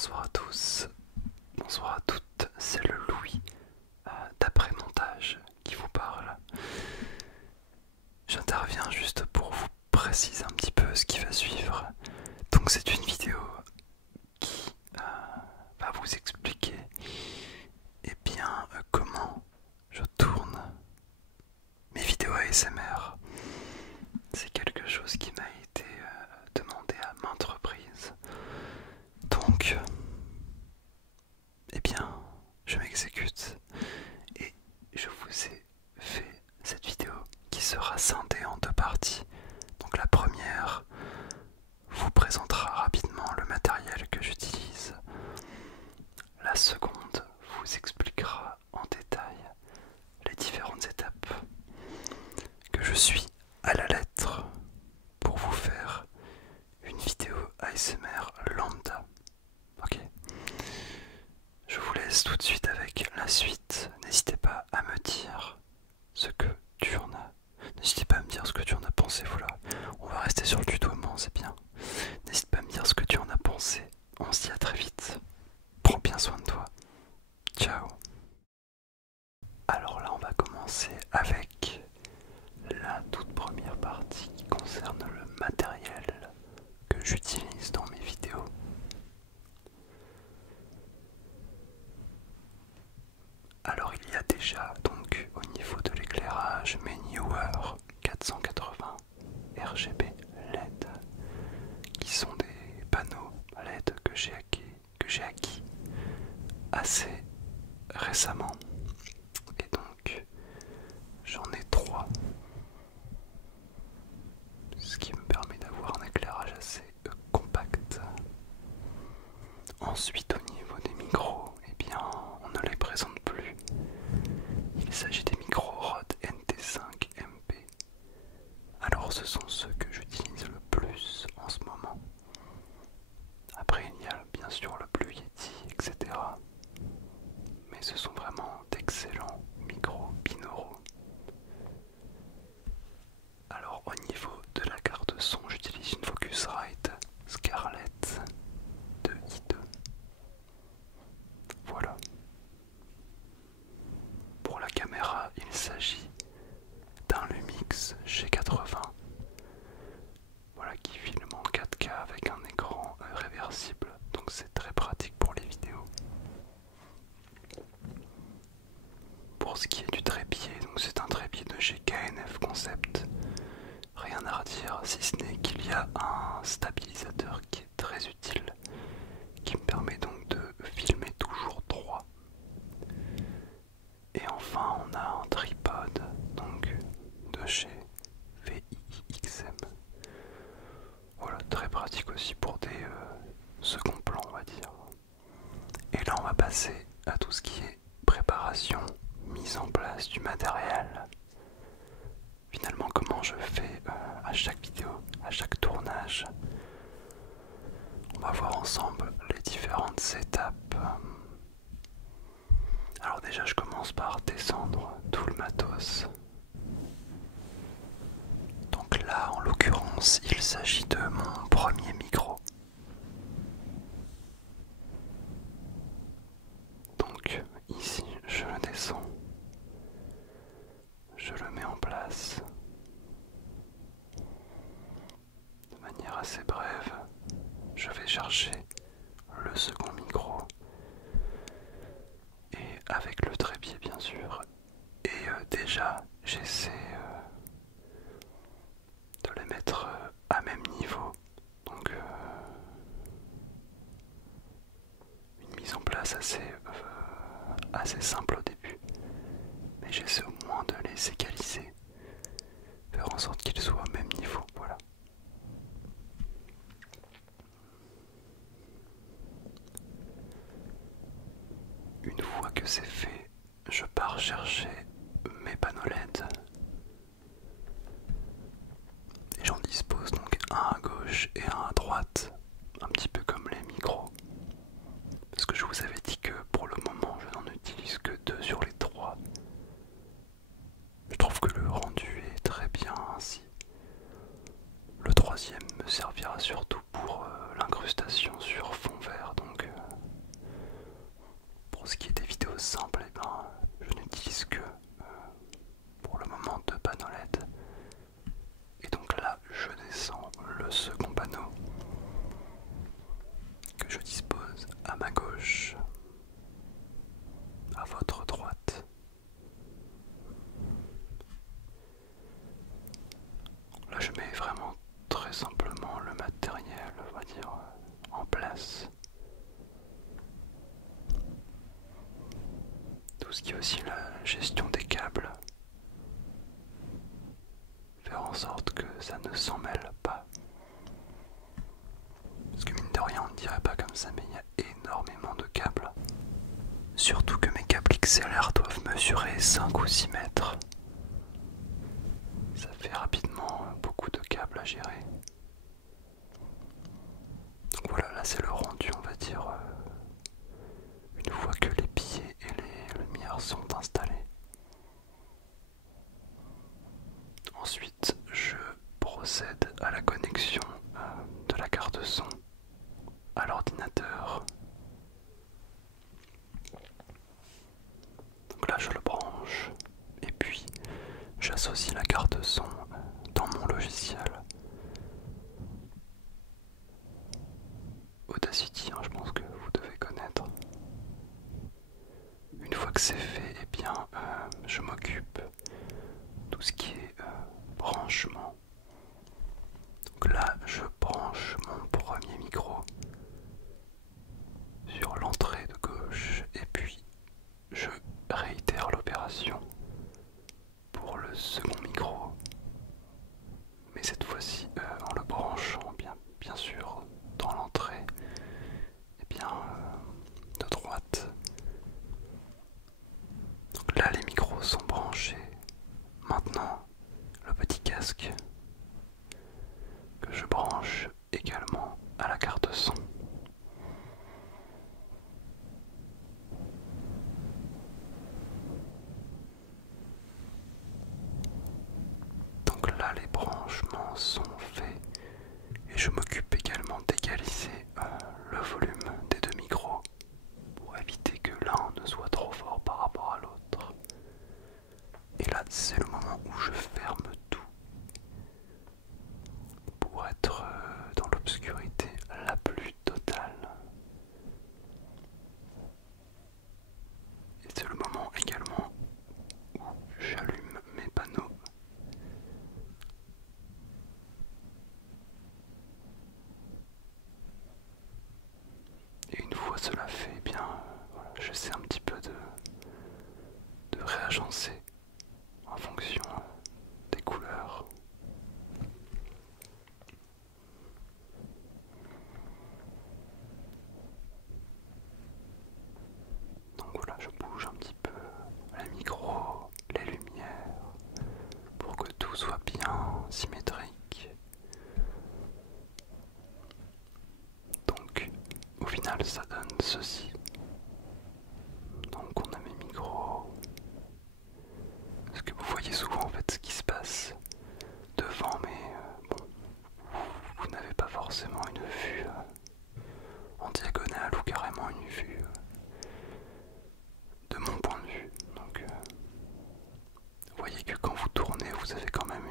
Bonsoir à tous, bonsoir à toutes, c'est le Louis d'après montage qui vous parle. J'interviens juste pour vous préciser un petit peu ce qui va suivre. Donc c'est une vidéo qui va vous expliquer comment je tourne mes vidéos ASMR. C'est quelque chose qui m'a été demandé à maintes reprises. Donc, je m'exécute et je vous ai fait cette vidéo qui sera scindée en deux parties. Donc la première vous présentera rapidement le matériel que j'utilise. La seconde vous expliquera en détail les différentes étapes que je suis à la lettre pour vous faire une vidéo ASMR lambda. Ok. Je vous laisse tout de suite avec la suite. N'hésitez pas à me dire ce que tu en as. N'hésitez pas à me dire ce que tu en as pensé. Voilà, on va rester sur le tutoiement, c'est bien. N'hésite pas à me dire ce que tu en as pensé. On se dit à très vite. Prends bien soin de toi. Ciao. Alors là, on va commencer avec la toute première partie qui concerne le matériel que j'utilise dans mes vidéos. Alors il y a déjà donc au niveau de l'éclairage mes Neewer 480 RGB LED qui sont des panneaux LED que j'ai acquis assez récemment. Et donc j'en ai trois, ce qui me permet d'avoir un éclairage assez compact. Ensuite au niveau des micros, on ne les présente plus. Il s'agit des micros Rode NT5MP. Alors ce sont ceux que j'utilise le plus en ce moment. Après il y a bien sûr le Blue Yeti, etc. Mais ce sont vraiment d'excellents micros binauraux. Alors au niveau de la carte son, j'utilise une Focusrite Scarlett de i2. Voilà. Pour la caméra, il s'agit d'un Lumix G80. Voilà, qui filme en 4K avec un écran réversible. Donc c'est très pratique pour les vidéos. Pour ce qui est du trépied, donc c'est un trépied de chez KNF Concept. Rien à redire si ce n'est qu'il y a un stabilisateur qui est très utile, qui me permet donc de filmer toujours droit. Et enfin on a un tripod donc de chez VIXM. Voilà, très pratique aussi pour des second plans, on va dire. Et là on va passer à tout ce qui est préparation, mise en place du matériel. Finalement comment je fais à chaque vidéo, à chaque tournage. On va voir ensemble les différentes étapes. Alors déjà je commence par descendre tout le matos. Donc là en l'occurrence il s'agit de mon premier micro. Donc ici je le descends. Je le mets en place. De manière assez brève, je vais chercher le second micro. Et avec le trépied bien sûr. Et déjà j'essaie de les mettre à même niveau. Donc une mise en place assez simple au début. Mais j'essaie au moins de les égaliser. Faire en sorte qu'ils soient au même niveau. Voilà. Une fois que c'est fait, je pars chercher mes panneaux LED. Et j'en dispose donc un à gauche et un à droite, un petit peu comme les micros. Parce que je vous avais dit que pour le moment je n'en utilise que deux sur les trois. Je trouve que le rendu est très bien ainsi. Le troisième me servira surtout pour l'incrustation sur fond vert, donc tout ce qui est aussi la gestion des câbles. Faire en sorte que ça ne s'en mêle pas. Parce que mine de rien, on ne dirait pas comme ça, mais il y a énormément de câbles. Surtout que mes câbles XLR doivent mesurer 5 ou 6 mètres. Ça fait rapidement beaucoup de câbles à gérer. Donc voilà, là c'est le rendu, on va dire, une fois que les billets et les lumières sont installés. Ensuite, je procède à la connexion de la carte son à l'ordinateur. Donc là, je le branche et puis j'associe la carte son dans mon logiciel. Audacity, je pense que vous devez connaître. Une fois que c'est fait, eh bien, je m'occupe de tout ce qui est branchement. Donc là, je branche mon premier micro sur l'entrée de gauche et puis je réitère l'opération pour le second micro, mais cette fois-ci en le branchant bien sûr dans l'entrée de droite. Donc là les micros sont branchés. Maintenant le petit casque que je branche également à la carte son. Donc là les branchements sont faits et je m'occupe également d'égaliser le volume des deux micros pour éviter que l'un ne soit trop fort par rapport à l'autre. Et là c'est le moment où je ferme tout pour être dans l'obscurité la plus totale. Et c'est le moment également où j'allume mes panneaux. Et une fois cela fait, eh bien, voilà, j'essaie un petit peu de réagencer en fonction des couleurs. Donc voilà, je bouge un petit peu les micros, les lumières, pour que tout soit bien symétrique. Donc au final ça donne ceci. Donc on a mes micros. Parce que vous voyez souvent en fait ce qui se passe devant, mais bon, vous n'avez pas forcément une vue en diagonale ou carrément une vue de mon point de vue. Donc vous voyez que quand vous tournez, vous avez quand même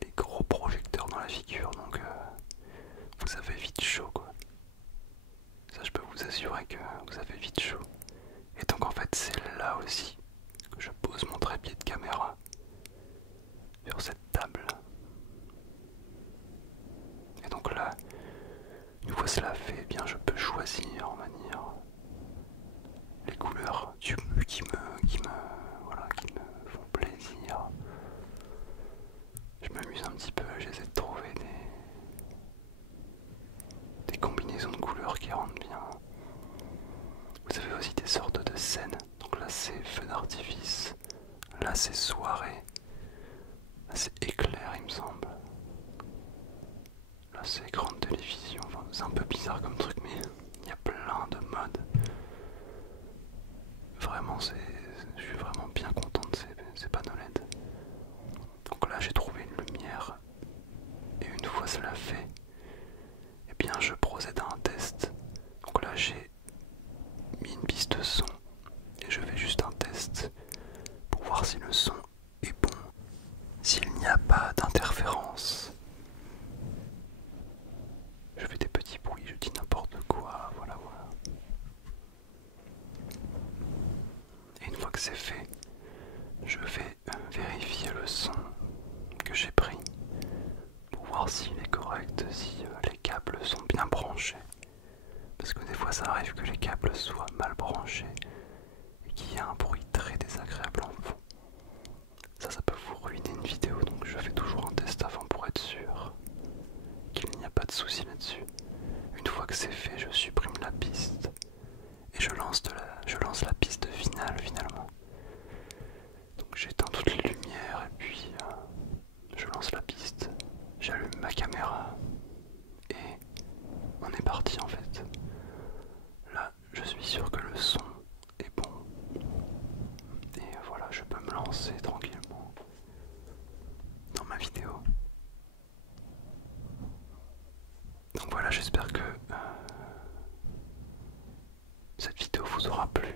des gros projecteurs dans la figure, donc vous avez vite chaud quoi. Ça je peux vous assurer que vous avez vite chaud. Et donc en fait c'est là aussi que je pose mon trépied de caméra sur cette table. Et donc là, une fois cela fait, eh bien je peux choisir en manière les couleurs qui me font plaisir. Je m'amuse un petit peu, j'essaie de trouver des combinaisons de couleurs qui rendent bien. Vous avez aussi des sortes de scènes. Donc là c'est feu d'artifice, là c'est soirée, là c'est éclair il me semble. Là c'est grande télévision, enfin, c'est un peu bizarre comme truc mais il y a plein de modes. Vraiment je suis vraiment bien content de ces panneaux LED. Donc là j'ai trouvé une lumière et une fois cela fait, eh bien je procède à un test. Donc là j'ai mis une piste son et je fais juste un test pour voir si le son est bon, s'il n'y a pas d'interférence. Je fais des petits bruits, je dis n'importe quoi, voilà. Et une fois que c'est fait, je vais vérifier le son que j'ai pris pour voir s'il est correct, si les câbles sont bien branchés. Parce que des fois ça arrive que les câbles soient mal branchés et qu'il y a un bruit très désagréable en fond. Ça peut vous ruiner une vidéo, donc je fais toujours un test avant pour être sûr qu'il n'y a pas de souci là-dessus. Une fois que c'est fait, je supprime la piste et je lance la piste finale finalement. Donc j'éteins toutes les lumières et puis je lance la piste, j'allume ma caméra et on est parti en fait. Là, je suis sûr que le son est bon et voilà, je peux me lancer tranquillement dans ma vidéo. Donc voilà, j'espère que cette vidéo vous aura plu.